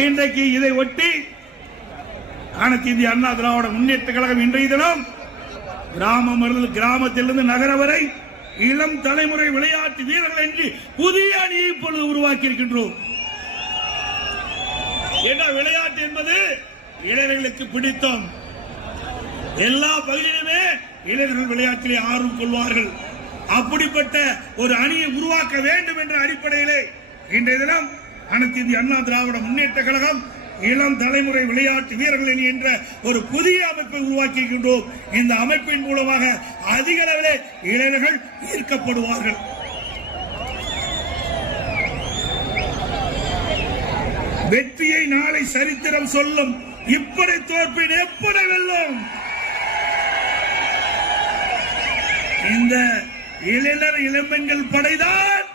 இன்றைக்கு இதை ஒட்டி அனைத்து இந்திய அண்ணா திராவிட முன்னேற்ற கழகம் இன்றைய தினம் கிராமத்திலிருந்து நகர வரை இளம் தலைமுறை விளையாட்டு வீரர்கள் என்று புதிய அணியை இப்பொழுது உருவாக்கி இருக்கின்றோம். விளையாட்டு என்பது இளைஞர்களுக்கு பிடித்தம். எல்லா பகுதியிலுமே இளைஞர்கள் விளையாட்டிலே ஆர்வம் கொள்வார்கள். அப்படிப்பட்ட ஒரு அணியை உருவாக்க வேண்டும் என்ற அடிப்படையிலே இன்றைய தினம் அனைத்து இந்திய அண்ணா திராவிட முன்னேற்ற கழகம் இளம் தலைமுறை விளையாட்டு வீரர்கள் அணி என்ற ஒரு புதிய அமைப்பை உருவாக்கி இருக்கின்றோம். இந்த அமைப்பின் மூலமாக அதிக அளவிலே இளைஞர்கள் ஈர்க்கப்படுவார்கள். வெற்றியை நாளை சரித்திரம் சொல்லும். இப்படி தோற்பின் எப்படி வெல்லும்? இந்த இளைஞர் இளம்பெண்கள் படைதான்